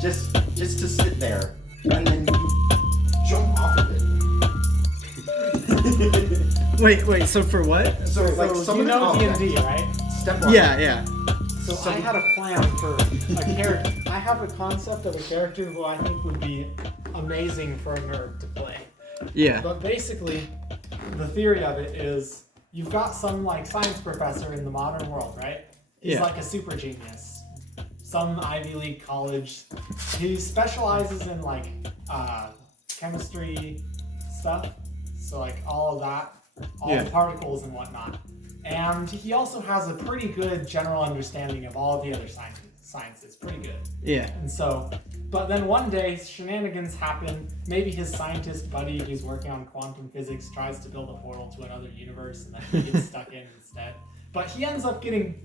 just to sit there, and then you jump off of it. Wait, so for what? So like So summon you an know object. D&D, right? Step one. Yeah. So I had a plan for a character. I have a concept of a character who I think would be amazing for a nerd to play. Yeah. But basically, the theory of it is you've got some like science professor in the modern world, right? He's Yeah. like a super genius. Some Ivy League college. He specializes in like chemistry stuff. So like all of that, all Yeah. the particles and whatnot. And he also has a pretty good general understanding of all of the other sciences. Pretty good. Yeah. And so, but then one day shenanigans happen. Maybe his scientist buddy who's working on quantum physics tries to build a portal to another universe and then he gets stuck in instead. But he ends up getting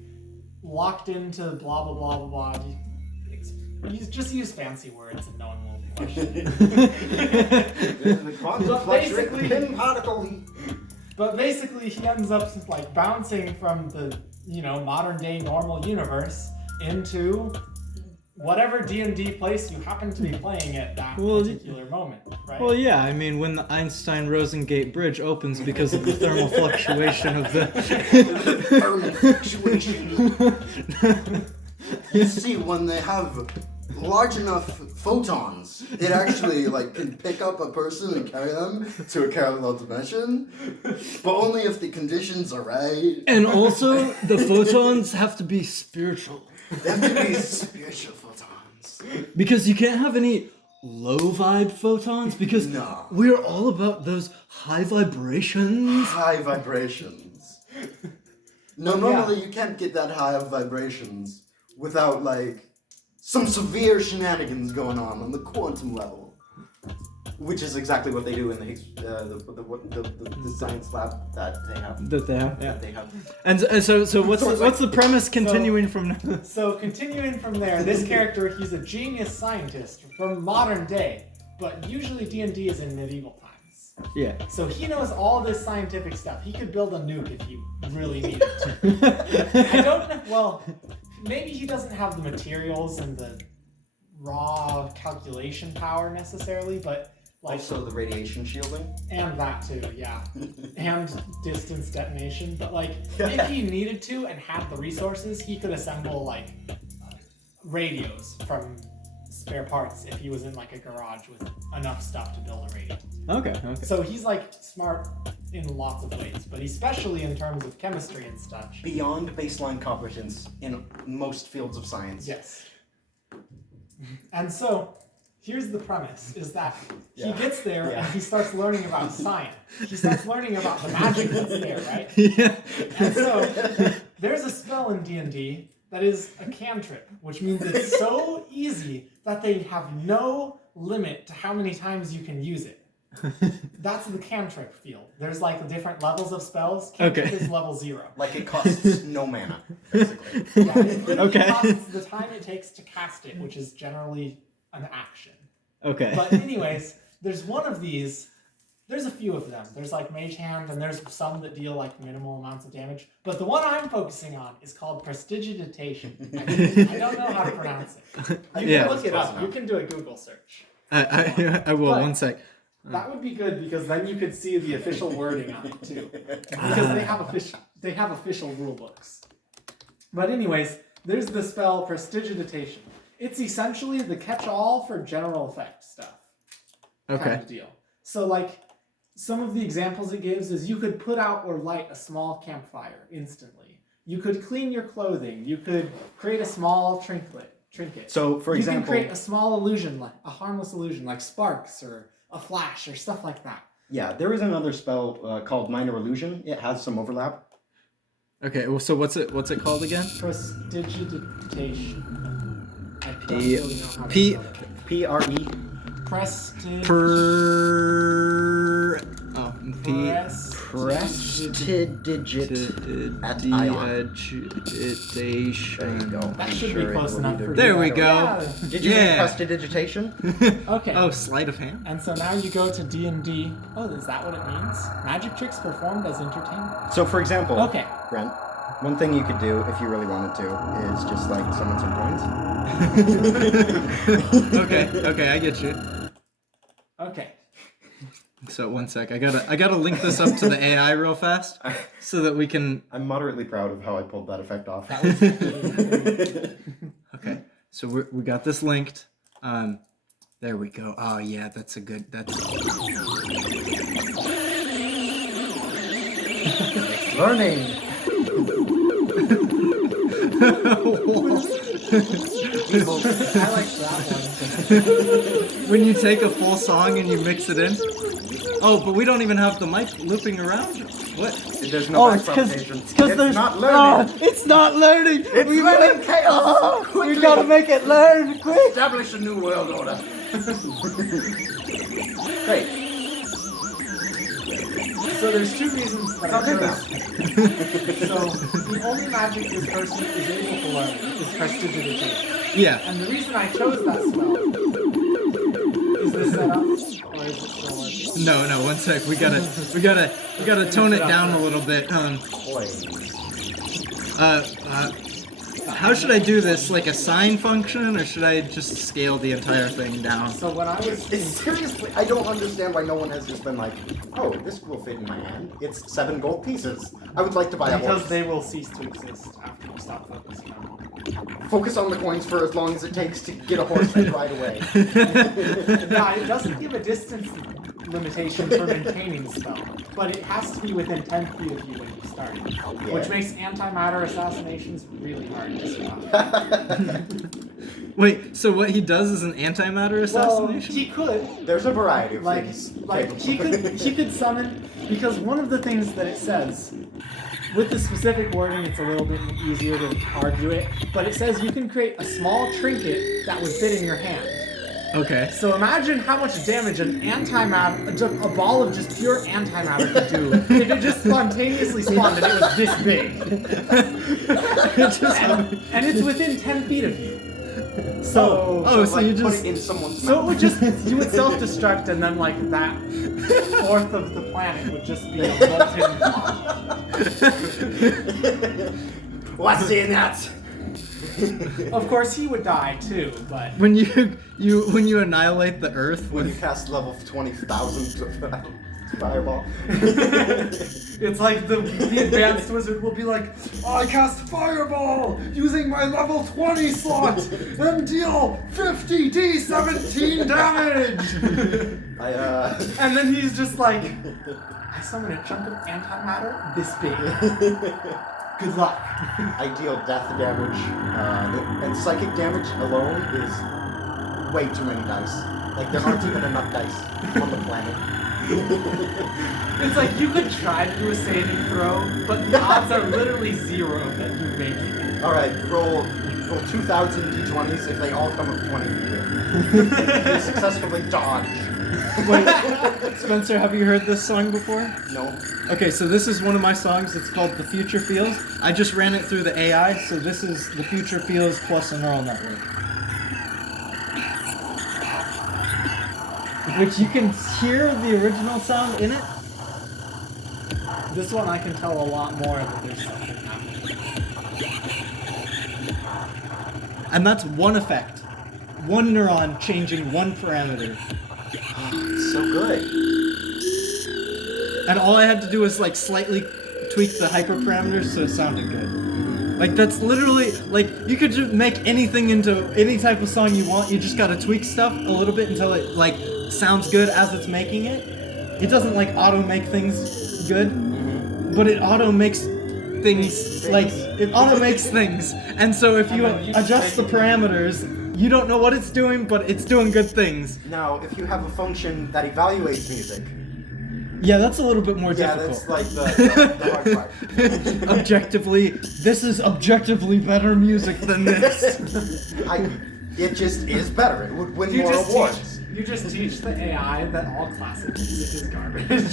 locked into blah blah blah blah blah. You just use fancy words and no one will question it. The quantum But fluctuating basically- pin particle. But basically he ends up like bouncing from the, modern day normal universe into whatever D&D place you happen to be playing at that particular moment, right? Well, yeah. I mean, when the Einstein-Rosengate Bridge opens because of the thermal fluctuation of the Thermal fluctuation. You see, when they have large enough photons, it actually can pick up a person and carry them to a parallel dimension, but only if the conditions are right. And also, the photons have to be spiritual. They have to be spiritual photons. Because you can't have any low vibe photons, because No. we're all about those high vibrations. High vibrations. No, normally you can't get that high of vibrations without some severe shenanigans going on the quantum level, which is exactly what they do in the science lab that they have. Yeah. They have. And so what's So it's what's the premise continuing from now? So continuing from there, this character, he's a genius scientist from modern day, but usually D&D is in medieval times. Yeah. So he knows all this scientific stuff. He could build a nuke if he really needed to. I don't know, well, maybe he doesn't have the materials and the raw calculation power necessarily, but Also the radiation shielding. and that too, yeah. And distance detonation. But if he needed to and had the resources, he could assemble radios from spare parts if he was in a garage with enough stuff to build a radio. Okay. So he's smart in lots of ways, but especially in terms of chemistry and stuff. Beyond baseline competence in most fields of science. Yes. And so here's the premise, is that he gets there and he starts learning about science. He starts learning about the magic that's there, right? Yeah. And so there's a spell in D&D that is a cantrip, which means it's so easy that they have no limit to how many times you can use it. That's the cantrip field. There's different levels of spells. Cantrip Okay. is level 0. It costs no mana, basically. Yeah, it literally Okay. costs the time it takes to cast it, which is generally an action. Okay. But anyways, there's one of these. There's a few of them. There's Mage Hand, and there's some that deal minimal amounts of damage. But the one I'm focusing on is called Prestidigitation. I don't know how to pronounce it. You Yeah. can look it Close up. enough. You can do a Google search. I will. But- 1 sec. That would be good because then you could see the official wording on it too. Because they have official rule books. But anyways, there's the spell Prestidigitation. It's essentially the catch-all for general effect stuff. Okay. Kind of deal. So some of the examples it gives is you could put out or light a small campfire instantly. You could clean your clothing. You could create a small trinket. So, for you example, can create a small illusion, a harmless illusion, like sparks or a flash or stuff like that. yeah, there is another spell called Minor Illusion. It has some overlap. Okay. Well, so what's it called again? Prestidigitation. I don't P- really know how to P- spell it. P-R-E. Prestidigit at Ion. There you go. That should be close enough for you. There we Yeah. go. Did you Yeah. read Prestidigitation? Okay. Oh, sleight of hand. And so now you go to D&D. Oh, is that what it means? Magic tricks performed as entertainment. So, for example, Okay. Brent, One thing you could do if you really wanted to is just like summon some coins. Okay, I get you. Okay. So 1 sec, I gotta link this up to the AI real fast so that we can. I'm moderately proud of how I pulled that effect off. That was Okay, so we got this linked. There we go. Oh yeah, that's. Learning. I like that one. When you take a full song and you mix it in. Oh, but we don't even have the mic looping around. What? There's no it's backpropagation. because there's not learning. it's not learning. It's learning chaos. We gotta make it learn quick. Establish a new world order. Great. So there's two reasons that I chose. So the only magic this person is able to learn is prestidigitation. Yeah. And the reason I chose that spell is this set up, or is it still working? No, 1 sec. We gotta tone it down a little bit. How should I do this? Like a sine function, or should I just scale the entire thing down? So when I was Seriously, I don't understand why no one has just been like, oh, this will fit in my hand. It's 7 gold pieces. I would like to buy a because horse. they will cease to exist after you stop focusing on them. Focus on the coins for as long as it takes to get a horse and ride away. Now, it doesn't give a distance limitation for maintaining the spell, but it has to be within 10 feet of you when you start, which makes antimatter assassinations really hard to stop. Wait, so what he does is an antimatter Well, assassination? he could, There's a variety of like, things. he could summon, because one of the things that it says, with the specific wording, it's a little bit easier to argue it, but it says you can create a small trinket that would fit in your hand. Okay. So imagine how much damage an antimatter, a ball of just pure antimatter could do if it just spontaneously spawned and it was this big. and it's within 10 feet of you. So, so you put just it in someone's so it would just, you would self-destruct and then like that fourth of the planet would just be a molten What's in that? Of course he would die too, but when you annihilate the Earth When you with cast level 20,000 fireball. it's like the advanced wizard will be like, I cast fireball using my level 20 slot and deal 50d17 damage. And then he's just like, I summon a chunk of antimatter this big. Good luck. I deal death damage, and psychic damage alone is way too many dice. Like, there aren't even enough dice on the planet. It's like you could try to do a saving throw, but the odds are literally 0 that you make it. Alright, roll 2,000 d20s. If they all come with 20, you successfully dodge. Wait, Spencer, have you heard this song before? No. Okay, so this is one of my songs. It's called The Future Feels. I just ran it through the AI, so this is The Future Feels plus a neural network. Which you can hear the original sound in it. This one I can tell a lot more that there's something happening. And that's one effect. One neuron changing one parameter. It's so good. And all I had to do was like slightly tweak the hyperparameters so it sounded good. Like that's literally, like you could just make anything into any type of song you want, you just gotta tweak stuff a little bit until it like sounds good as it's making it. It doesn't like auto make things good, but it auto makes things, like, it auto makes things. And so if you adjust the parameters, you don't know what it's doing, but it's doing good things. Now, if you have a function that evaluates music, Yeah, that's a little bit more yeah, difficult. that's like the hard part. Objectively, this is objectively better music than this. It just is better. It would win more awards. You just teach the AI that all classic music is garbage.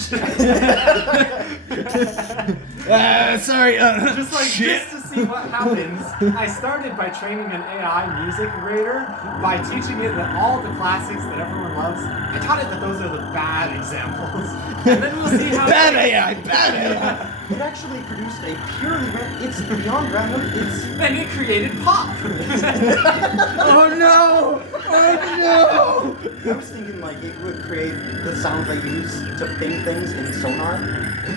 Sorry, Just to see what happens. I started by training an AI music grader by teaching it that all the classics that everyone loves, I taught it that those are the bad examples. And then we'll see how Bad AI, bad AI. It actually produced a purely it's beyond random. It's And it created pop. Oh no! Oh I was thinking like it would create the sound they use to ping things in Sonar.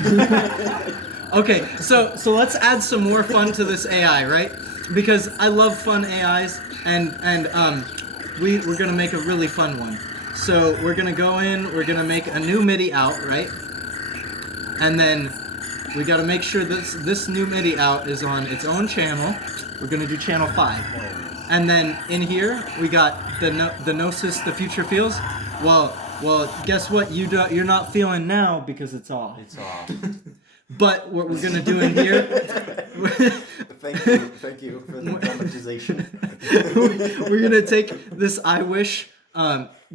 no! Okay, so let's add some more fun to this AI, right? Because I love fun AIs, and we're gonna make a really fun one. So we're gonna go in, we're gonna make a new MIDI out, right? And then we gotta make sure this new MIDI out is on its own channel. We're gonna do channel 5. And then in here we got the Gnosis, the future feels. Well, guess what? You're not feeling now because it's off. It's off. But what we're gonna do in here, Thank you for the dramatization. we're gonna take this I wish,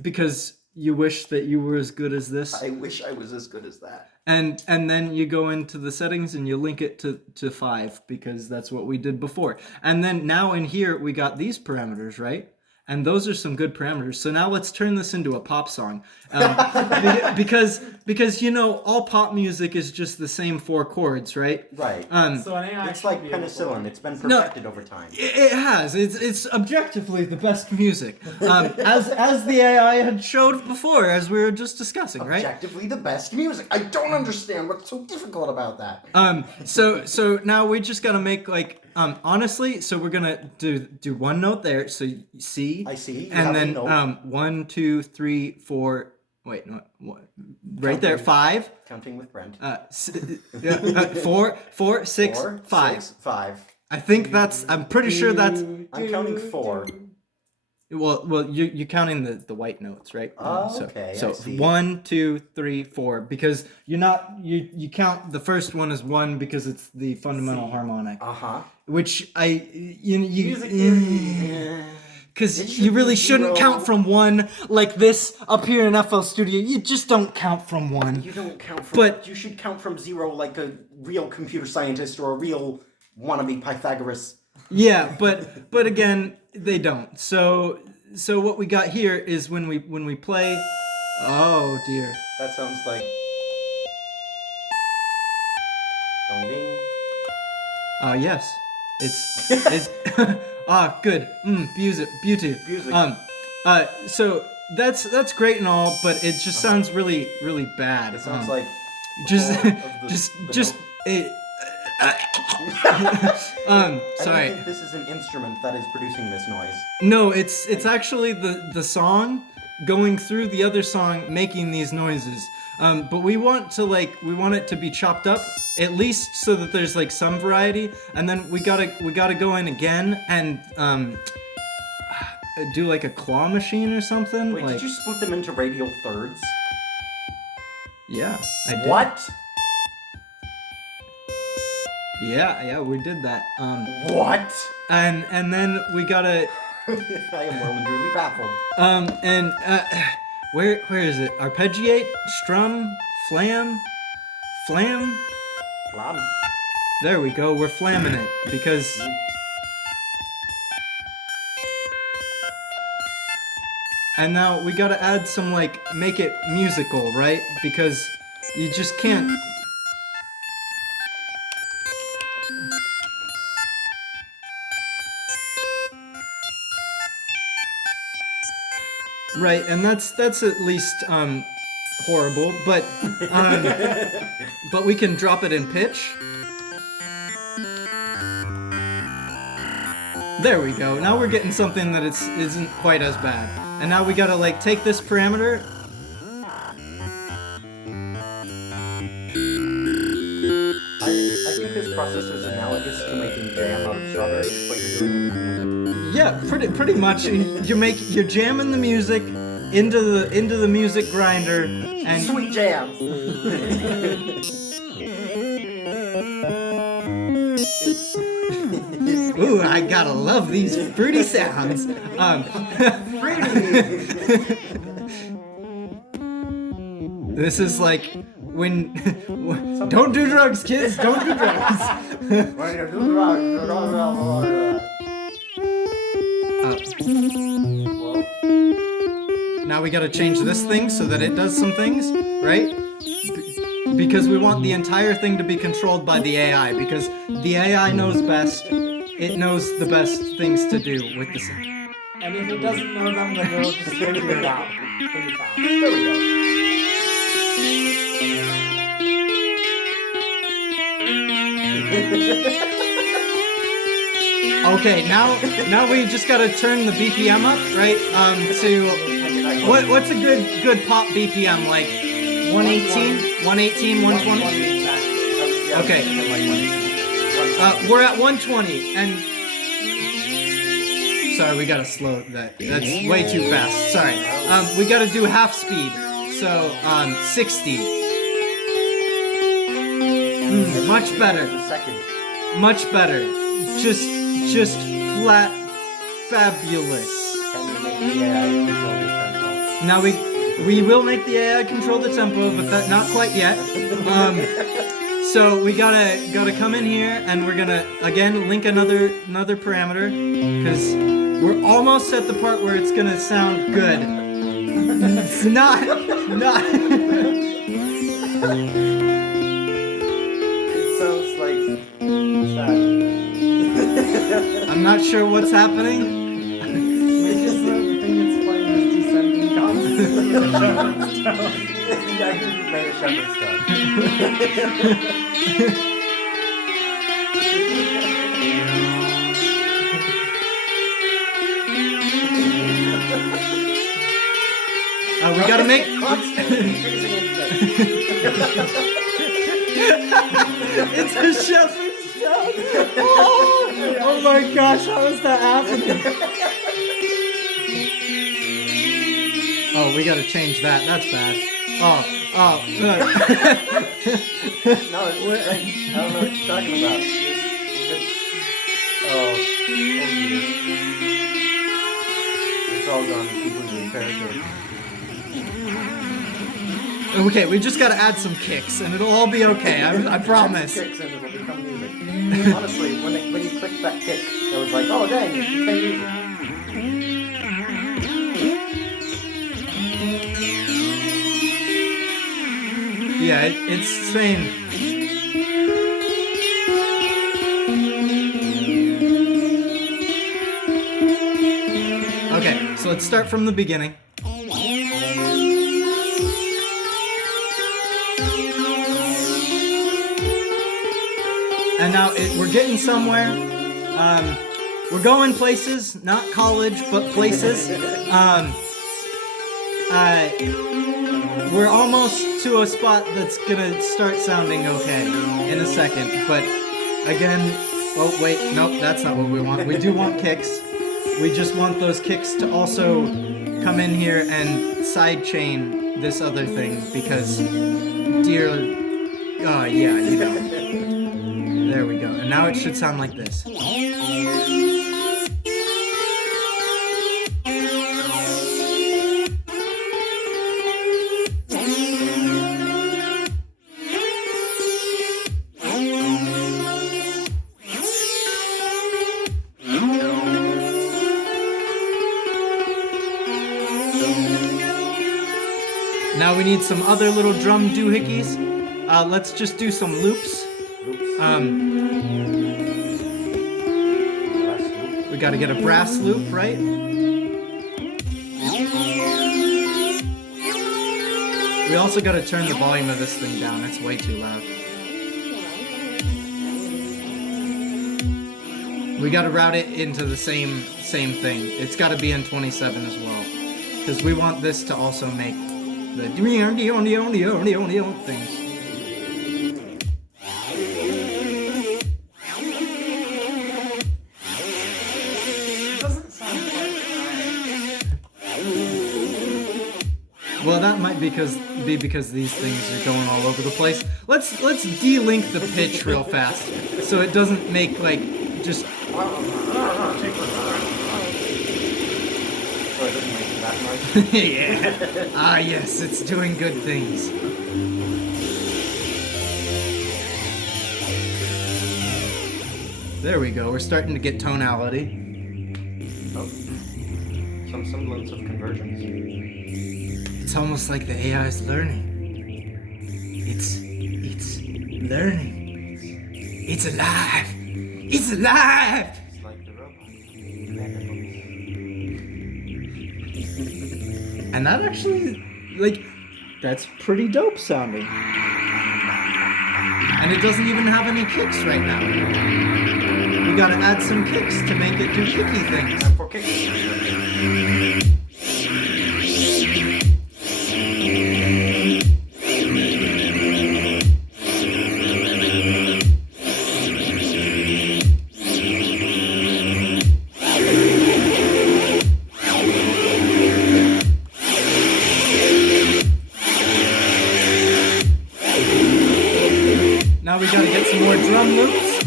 because you wish that you were as good as this. I wish I was as good as that. And then you go into the settings and you link it to 5 because that's what we did before. And then now in here we got these parameters, right? And those are some good parameters. So now let's turn this into a pop song, because all pop music is just the same 4 chords, right? Right. So an AI It's like should be able to- penicillin. It's been perfected over time. It has. It's objectively the best music, as the AI had showed before, as we were just discussing, right? Objectively the best music. I don't understand what's so difficult about that. So now we just gotta make honestly. So we're gonna do one note there. So C. I see. You And have a then note. 1, 2, 3, 4. Wait, no, what? Right there. 5. Counting with Brent. 4, 6, 4, 5. 6, 5. I think that's. I'm pretty sure that's. I'm counting 4. Well, you're counting the white notes, right? Oh, okay, I So see. 1, 2, 3, 4, because you're not you count the first one as 1 because it's the fundamental harmonic, Uh-huh. which Music theory. because It you should really be shouldn't 0. count from 1 like this up here in FL Studio. You just don't count from 1. You don't count from... But- you should count from 0 like a real computer scientist or a real wannabe Pythagoras. Yeah, but again, they don't. So what we got here is when we play. Oh dear. That sounds like... Dong ding. Yes. It's good. Beauty. Music. So that's great and all, but it just sounds really really bad. It sounds like... just all of the just note. it. I Sorry. don't think this is an instrument that is producing this noise. No, it's actually the song going through the other song making these noises. But we want it to be chopped up at least so that there's like some variety, and then we gotta go in again and do like a claw machine or something. Wait, like, did you split them into radial thirds? Yeah, I did. What? Yeah, we did that. What? And then we gotta I am well and truly baffled. and where is it? Arpeggiate, strum, flam. Blam. There we go. We're flamming it because. And now we gotta add some make it musical, right? Because you just can't. Right, and that's at least horrible, but we can drop it in pitch. There we go. Now we're getting something that isn't quite as bad. And now we gotta take this parameter. I think this process is analogous to making jam out of strawberries, but you're doing... Yeah, pretty much. You're jamming the music into the music grinder and Sweet jam! ooh, I gotta love these fruity sounds. This is like when don't do drugs, kids. Don't do drugs. Now we gotta change this thing so that it does some things, right? because we want the entire thing to be controlled by the AI, because the AI knows best. It knows the best things to do with the sound. And if it doesn't know them, then we'll just figure it out pretty fast. There we go. Okay, now we just gotta turn the BPM up, right? To what's a good pop BPM, like 118, 118, 120? Okay. We're at 120, and sorry, we gotta slow that. That's way too fast. Sorry. We gotta do half speed. So 60. Much better. Much better. Just flat, fabulous. Now we will make the AI control the tempo, but that not quite yet. So we gotta come in here, and we're gonna again link another parameter, because we're almost at the part where it's gonna sound good. It's not. It sounds like sad. I'm not sure what's happening. Maybe it's the thing that's playing is descending constantly. Yeah, I think you made a shepherd's dog. We gotta make. It's a shepherd's dog. Oh my gosh, how is that happening? Oh, we gotta change that. That's bad. Oh. No, it's great. I don't know what you're talking about. Oh dear. It's all gone completely imperative. Okay, we just gotta add some kicks, and it'll all be okay. I promise. Kicks and it'll become music. Honestly, when you clicked that kick, it was like, oh dang, you can use it. Yeah, it's insane. Okay, so let's start from the beginning. And now we're getting somewhere. We're going places, not college, but places. We're almost to a spot that's gonna start sounding okay in a second. But again, oh wait, nope, that's not what we want. We do want kicks. We just want those kicks to also come in here and sidechain this other thing because, dear, yeah, you know. There we go. And now it should sound like this. Now we need some other little drum doohickeys. Let's just do some loops. We gotta get a brass loop, right? We also gotta turn the volume of this thing down. It's way too loud. We gotta route it into the same thing. It's gotta be in 27 as well. Because we want this to also make the things. Well, that might be because these things are going all over the place. Let's de-link the pitch real fast, so it doesn't make like just. So it doesn't make that noise. Yeah. Ah, yes, it's doing good things. There we go. We're starting to get tonality. Oh. Some semblance of convergence. It's almost like the AI is learning. It's learning. It's alive. It's alive. It's like the robot. And that actually, like, that's pretty dope sounding. And it doesn't even have any kicks right now. We gotta add some kicks to make it do kicky things. For kicks. Now we gotta get some more drum loops.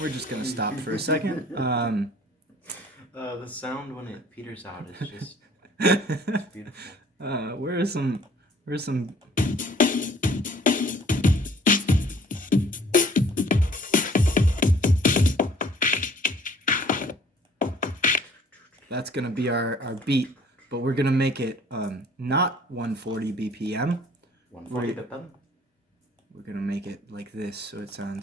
We're just gonna stop for a second. The sound when it peters out is just beautiful. Where's some That's gonna be our beat, but we're gonna make it not 140 BPM. 140 BPM. We're gonna make it like this, so it sounds.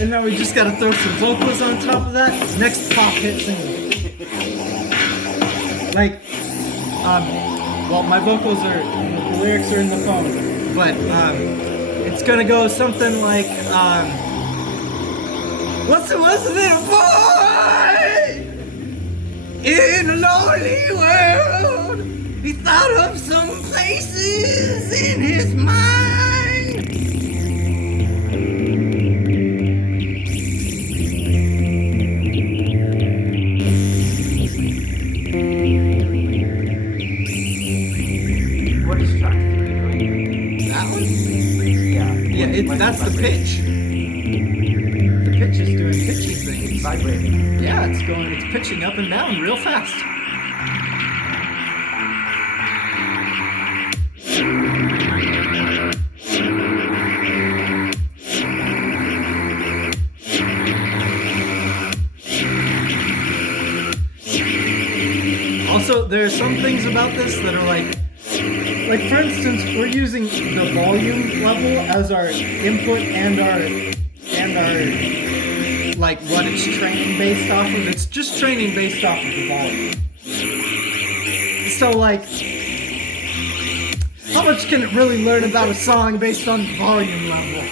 And now we just gotta throw some vocals on top of that. Next pop hit single. Like, well, my vocals are, the lyrics are in the phone, but it's gonna go something like, what's the little boy in a lonely world? He thought of some places in his mind. What is track 3 doing? That one? Yeah. Yeah, that's the pitch. The pitch is doing pitchy things. Vibrating. Yeah, it's pitching up and down real fast. Also, there are some things about this that are like for instance, we're using the volume level as our input and our like what it's training based off of. It's just training based off of the volume. So like, how much can it really learn about a song based on the volume level?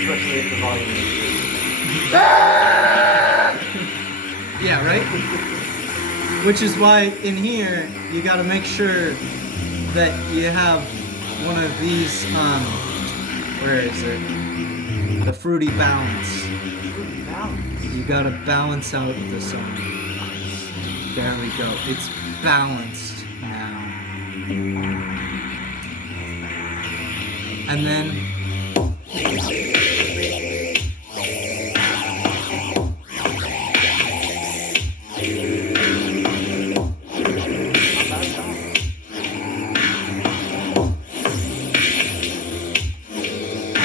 Especially if the volume is Yeah, right? Which is why in here, you gotta make sure that you have one of these, where is it? The fruity balance. You gotta balance out the song. There we go. It's balanced now. And then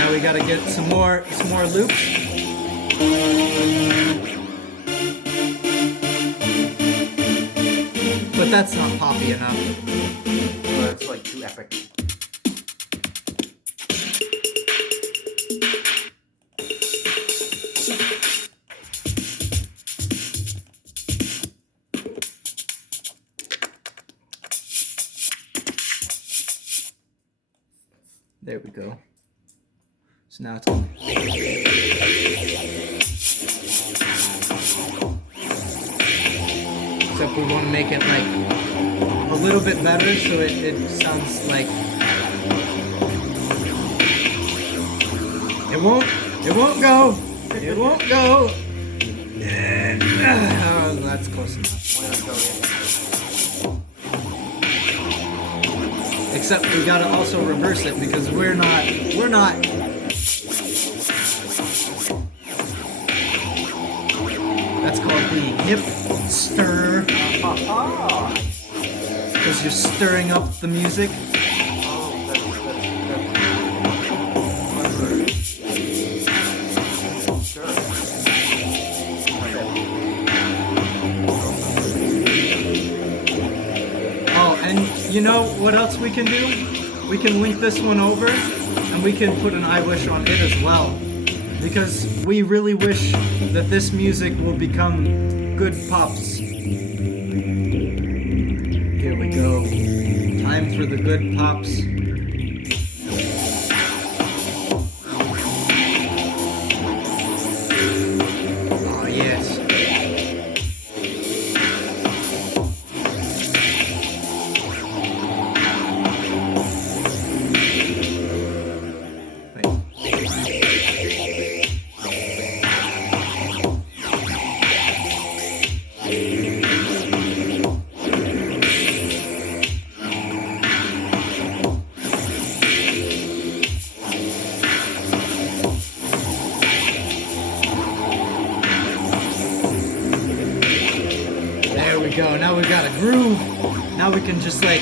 we gotta get some more loops. But that's not poppy enough. Well, it's like too epic. There we go. So now it's going. Except we want to make it like a little bit better so it sounds like it won't go. Oh, that's close enough. Why not go in? Except we gotta also reverse it because we're not. That's called being hipster. Because you're stirring up the music. Oh, and you know what else we can do? We can link this one over and we can put an I wish on it as well. Because we really wish that this music will become good pops. Here we go. Time for the good pops. Oh, yes. There we go. Now we've got a groove. Now we can just like.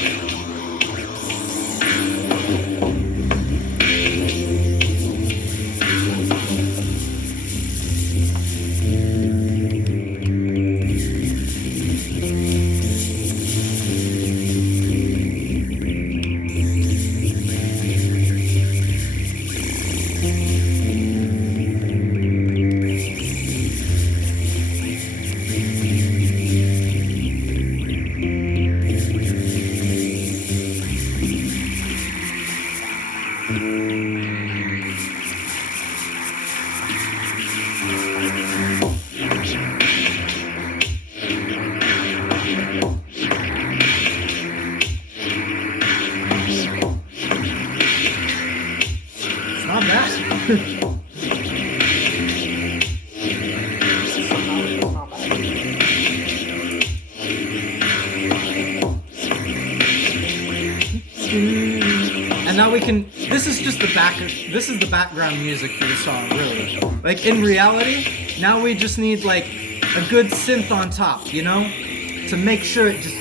It's not bad. And now we can. This is just the back. This is the background music for the song, really. Like in reality, now we just need like a good synth on top, you know, to make sure it just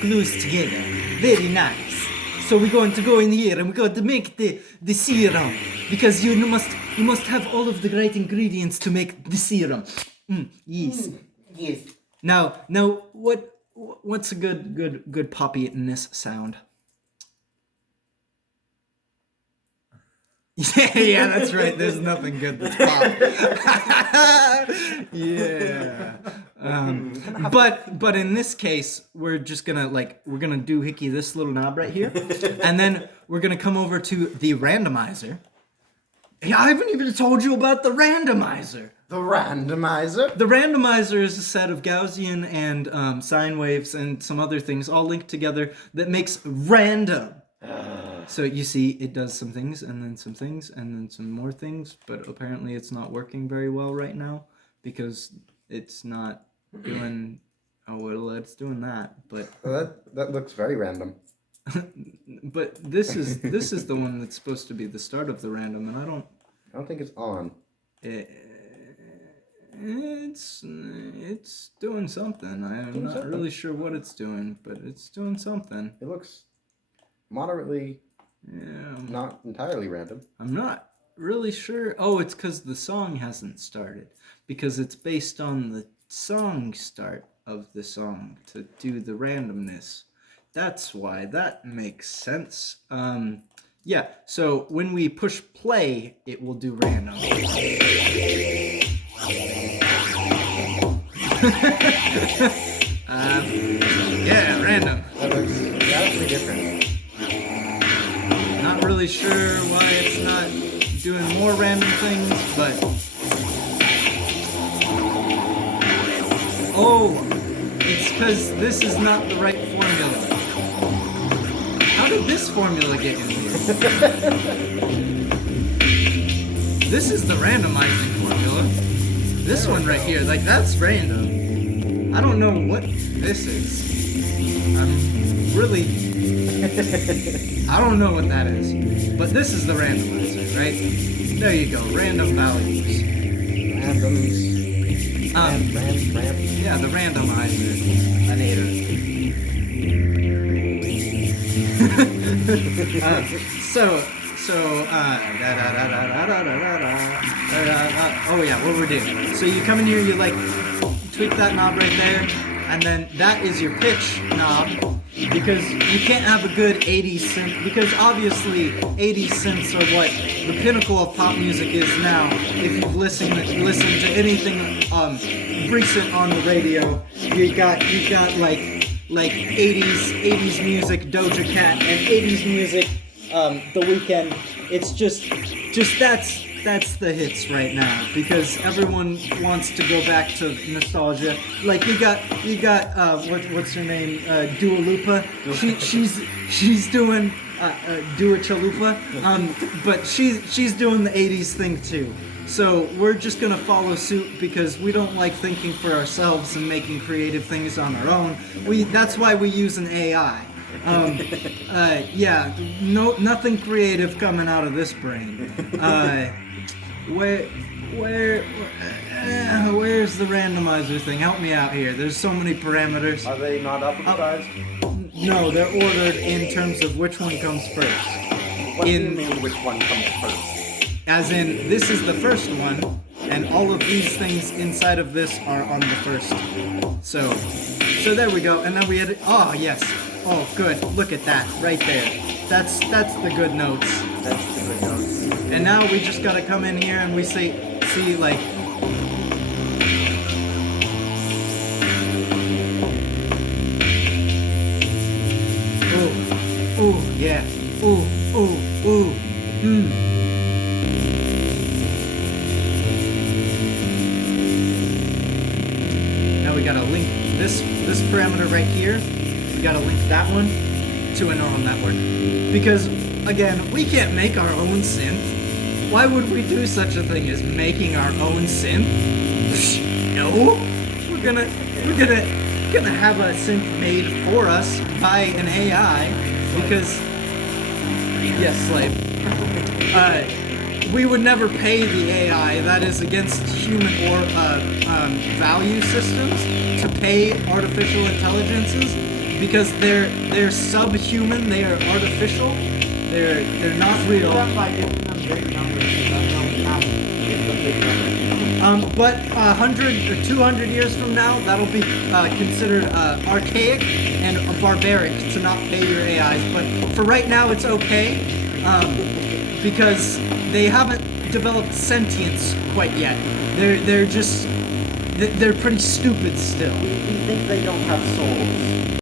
glues together. Very nice. So we're going to go in here and we're going to make the serum because you must have all of the right ingredients to make the serum. Yes. Yes. Now what's a good poppy in this sound? Yeah, that's right. There's nothing good that's pop. Yeah. But in this case, we're just gonna we're gonna do Hickey this little knob right here, and then we're gonna come over to the randomizer. Yeah, I haven't even told you about the randomizer. The randomizer. The randomizer is a set of Gaussian and sine waves and some other things all linked together that makes random. So you see, it does some things, and then some things, and then some more things, but apparently it's not working very well right now because it's not doing. Oh well, it's doing that, but Well, that looks very random. but this is the one that's supposed to be the start of the random, and I don't. I don't think it's on. It's doing something. I'm not really sure what it's doing, but it's doing something. It looks moderately Yeah. not entirely random. I'm not really sure. Oh, it's because the song hasn't started. Because it's based on the song start of the song to do the randomness. That's why. That makes sense. Yeah, so when we push play, it will do random. Yeah, random. That looks radically different. Not really sure why it's not doing more random things, but... Oh, it's because this is not the right formula. How did this formula get in here? This is the randomizing formula. This one right here, like that's random. I don't know what this is. Really, I don't know what that is. But this is the randomizer, right? There you go, random values. Randoms. Yeah, the randomizer. Oh yeah, what we're doing. So you come in here, you like tweak that knob right there, and then that is your pitch knob, because you can't have a good 80s synth, because obviously 80s synths are what the pinnacle of pop music is now. If you've listened to anything recent on the radio, you got like 80s music, Doja Cat, and 80s music, The Weeknd. It's just that's the hits right now, because everyone wants to go back to nostalgia. Like you got what's her name, Dua Lipa. She's doing Dua Chalupa, but she's doing the 80s thing too. So we're just gonna follow suit, because we don't like thinking for ourselves and making creative things on our own. That's why we use an AI. Yeah, nothing creative coming out of this brain. Where's the randomizer thing? Help me out here. There's so many parameters. Are they not alphabetized? No, they're ordered in terms of which one comes first. What do you mean which one comes first? As in, this is the first one, and all of these things inside of this are on the first. So there we go. And then we had, oh yes. Oh good. Look at that right there. That's the good notes. That's the good notes. And now we just gotta come in here and we see like. Ooh, yeah. Ooh. Now we gotta link this parameter right here. We gotta link that one to a neural network. Because, again, we can't make our own synth. Why would we do such a thing as making our own synth? No. We're gonna have a synth made for us by an AI, because yes, slave. We would never pay the AI. That is against human or value systems to pay artificial intelligences, because they're subhuman. They are artificial. They're not real. By giving them big numbers, so that's how we have to give them big numbers. But 100 or 200 years from now, that'll be considered archaic and barbaric to not pay your AIs. But for right now, it's okay, because they haven't developed sentience quite yet. They're pretty stupid still. We think they don't have souls.